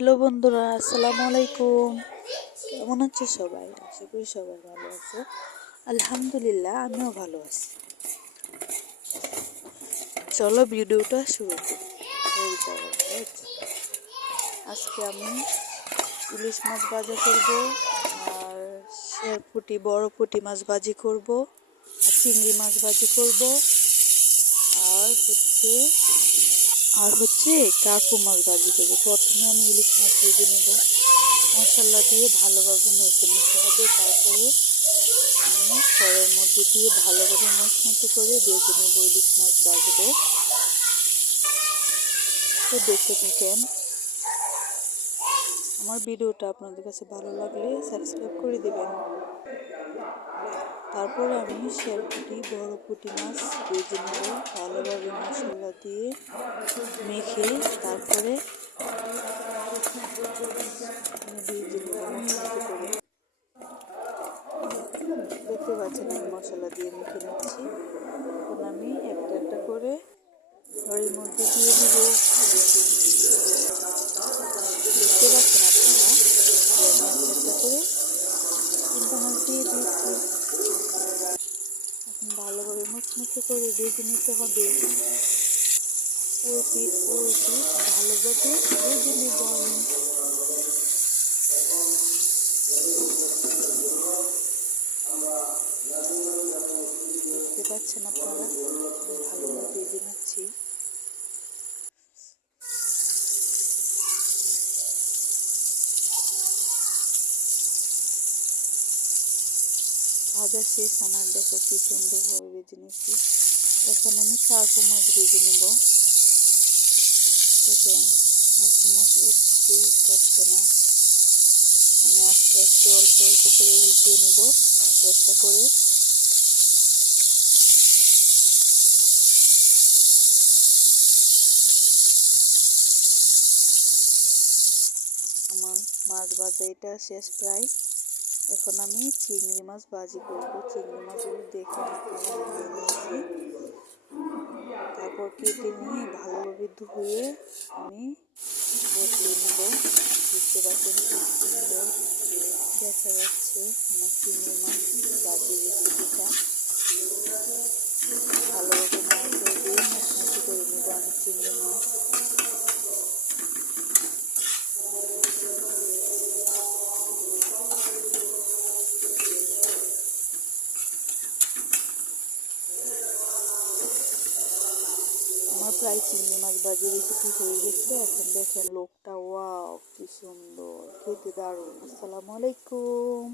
Hello বন্ধুরা, আসসালামু আলাইকুম। কেমন আছো সবাই? আশা করি সবাই ভালো আছে। আলহামদুলিল্লাহ, আমিও ভালো আছি। চলো ভিডিওটা শুরু করি। আজকে আমি ইলিশ মাছ ভাজা করব, আর বড় পুঁটি মাছ ভাজি করব, আর চিংড়ি মাছ ভাজি করব, আর হচ্ছে কার্পু মাছ ভাজি করবো। প্রথমে আমি ইলিশ মাছ ভেজে নেব, মশলা দিয়ে ভালোভাবে মেখে নিতে হবে। তারপরে আমি কড়াইয়ের মধ্যে দিয়ে ভালোভাবে মুচমুচে করে ভেজে নেব ইলিশ মাছ ভাজবো। তো দেখতে থাকেন। আমার ভিডিওটা আপনাদের কাছে ভালো লাগলে সাবস্ক্রাইব করে দেবেন। তারপরে আমি বড় পুঁটি মাছ ভেজে নেব ভালোভাবে মশলা দিয়ে মেখে। তারপরে ভেজে নেব মুচমুচে করে। দেখতে পাচ্ছেন আমি মশলা দিয়ে মেখে নিচ্ছি। এখন আমি একটা একটা করে ঘরের মধ্যে দিয়ে দিব। দেখতে পাচ্ছেন আপনারা যে আমি একটা একটা করে তিনটা মাছ দিয়ে দিয়েছি। এখন ভালোভাবে মুচমুচে করে ভেজে নিতে হবে। ওই পিঠ ভালোভাবে ভেজে নেব আমি। দেখতে পাচ্ছেন আপনারা ভালোভাবে ভেজে নিচ্ছি। ভাজা শেষ আমার, দেখো কি সুন্দরভাবে ভেজে নিচ্ছি। এখন আমি কার্পু মাছ ভেজে নেব। দেখেন কার্পু মাছ উঠতে যাচ্ছে না। আমি আস্তে আস্তে অল্প অল্প করে উল্টিয়ে নেব চেষ্টা করে। আমার মাছ ভাজা এটা শেষ প্রায়। এখন আমি চিংড়ি মাছ ভাজি করব। চিংড়ি মাছগুলো দেখে নিয়েছি। তারপর কেটে নিয়ে ভালোভাবে ধুয়ে আমি বসিয়ে নেব। দেখতে পাচ্ছেন কি সুন্দর দেখা যাচ্ছে আমার চিংড়ি মাছ ভাজি রেসিপিটা। ভালোভাবে নাড়াচাড়া দিয়ে মুচমুচে করে নেব আমি চিংড়ি মাছ। আমার প্রায় চিংড়ি মাছ ভাজি রেসিপি হয়ে গেছে। এখন দেখেন লোকটা, ওয়াও কি সুন্দর, খেতে দারুণ। আসসালামু আলাইকুম।